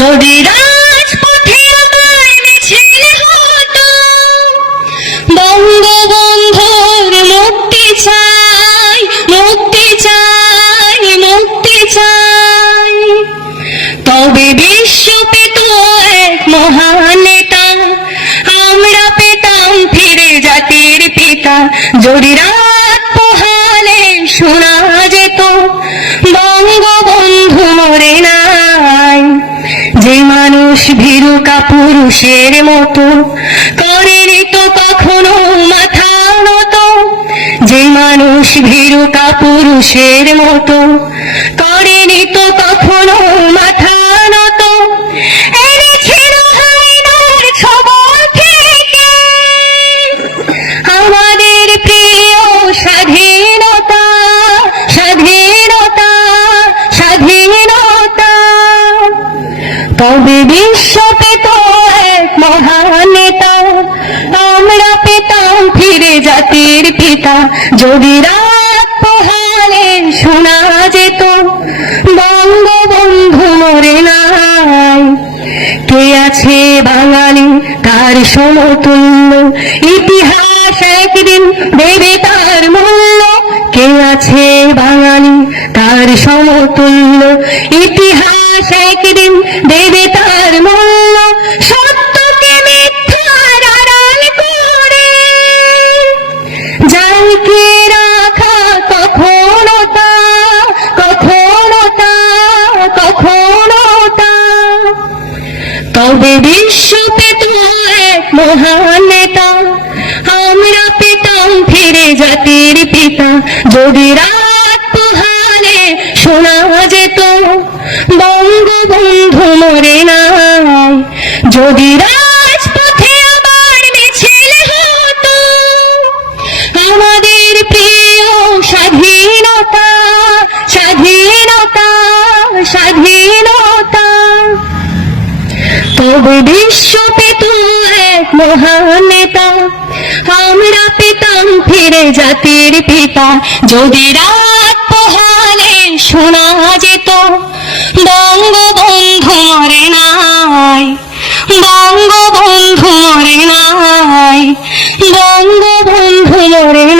যদি রাজপথে আমার মিছিল হতো, বঙ্গবন্ধুর মুক্তি চাই, মুক্তি চাই, মুক্তি চাই, তবে বিশ্ব পেত এক মহান নেতা, আমরা পেতাম ফিরে জাতির পিতা। যদি রাত পোহালে শোনা যেত বঙ্গবন্ধু মরে নাই, যে মানুষ ভীরু কাপুরুষের মতো করেনি তো কখনো মাথা নত, যে মানুষ ভীরু কাপুরুষের মতো করেনি তো কখনো মাথা নত, এনেছিল হায়নার ছবল থেকে আমাদের প্রিয় স্বাধীনতা, স্বাধীনতা, স্বাধীনতা, তবে বিশ্ব পেত এক মহান নেতা, আমরা পেতাম ফিরে জাতির পিতা। যদি রাত পোহালে শোনা যেত বঙ্গবন্ধু মরে নাই, কে আছে বাঙালি তার সমতুল্য, ইতিহাস একদিন দেবে তার মূল্য, কে আছে বাঙালি তার সমতুল্য, ইতিহাস একদিন দেবে তার মূল্য, সত্যকে মিথ্যার আড়াল করে জালকে রাখা কখনো তা, কখনো তা, কখনো তা, তবে বিশ্ব পেত এক মহান নেতা, আমরা পেতাম ফিরে জাতির পিতা। যদি রাত পোহালে শোনা যেত বঙ্গবন্ধু মরে নাই, যদি রাজপথে আবার মিছিল হতো আমাদের প্রিয় স্বাধীনতা, স্বাধীনতা, স্বাধীনতা, তবে বিশ্ব পেত এক মহান নেতা, আমরা পেতাম ফিরে জাতির পিতা। যদি রাত পোহালে শোনা যেত বঙ্গবন্ধু মরে নাই, বঙ্গবন্ধু মরে নাই, বঙ্গবন্ধু মরে নাই।